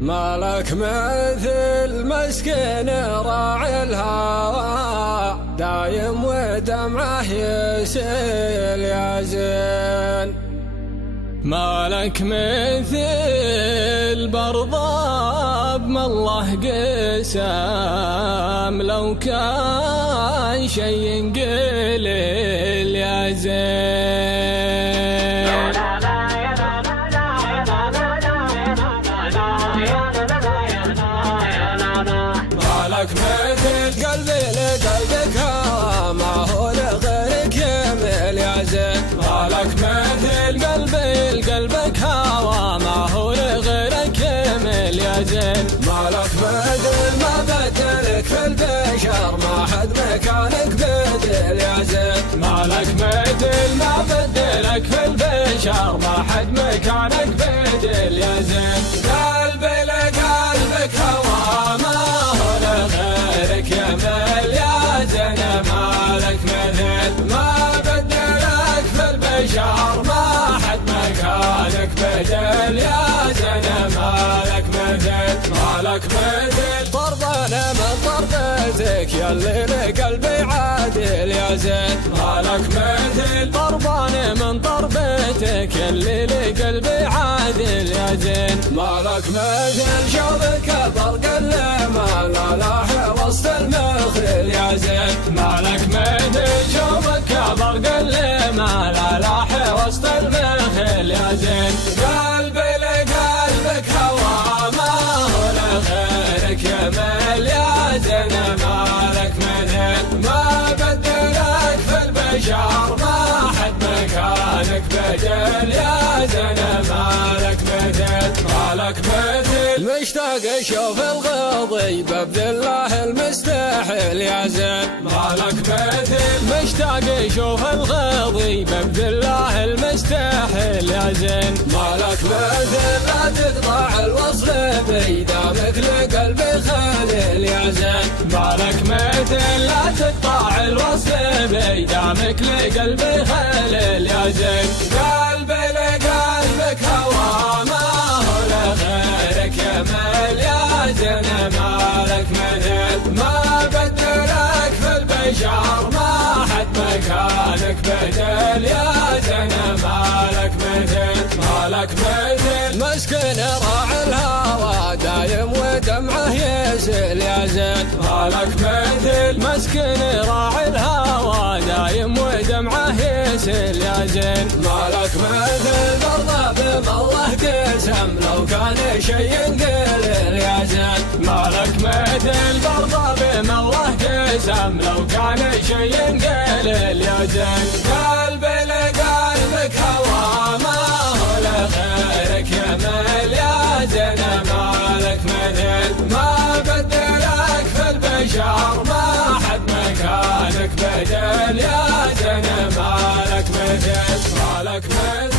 مالك مثل مسكين راعي الهوى، دايم ودمعه يسيل يا زين. مالك مثل برضاب ما الله قسم، لو كان شي قليل يا زين. مالك مثل قلبي لقلبك هوى، ما هو لغيرك يميل يا زين. مالك مثل قلبي لقلبك هوى، ما هو لغيرك يميل يا زين. مالك مثل ما بدلك في البشر، ما حد مكانك بدل يا زين. مالك مثل ما بدلك في البشر، ما حد مكانك بدل يا زين. قلبي لقلبك هوى، ما هو لغيرك يميل يا زين. مالك مثل ما بدلك في البشر، ما حد مكانك بدل يا زين. مالك مثل طربنا من طربتك ياللي لقلبي عادل يا زين. مالك مثل طربنا من طربتك ياللي لقلبي عادل يا زين. مالك مثل شوفك برق الليمة، لا لاح وسط المخيل يا زين. مالك مثل شوفك برق الليمة، لا لاح وسط المخيل يا زين. قلبي لقلبك هوى، ما هو لغيرك يميل يا زين. مالك مثل ما بدلك في البشر، ما حد مكانك بدل يا زين. مالك مثل مشتاق اشوف الغاضي ببذل الله المستحيل يا زين. مالك مثل مشتاق اشوف الغاضي ببذل الله المستحيل يا زين. مالك مثل لا تقطع الوصل بي، دامك لقلبي خليل يا زين. مالك مثل لا تقطع الوصل بي، دامك لقلبي خليل يا زين. قلبي لقلبك هوى، ما هو لغيرك يميل يا زين. مالك مثل ما بدلك في البشر، ما حد مكانك بدل يا زين. مالك مثل مسكين راعي الهوى، دايم ودمعه يسيل يا زين. مالك مثل مسكين راعي الهوى، دايم ودمعه يسيل يا زين. مالك مثل برضه بما الله قسم، لو كان شي قليل يا زين. مالك مثل برضه بما الله قسم، لو كان شي قليل يا زين. قلبي لقلبك هوى، ما هو لغيرك يميل يا زين. مالك مثل ما بدلك في البشر، ما حد مكانك بدل يا زين. مالك مثل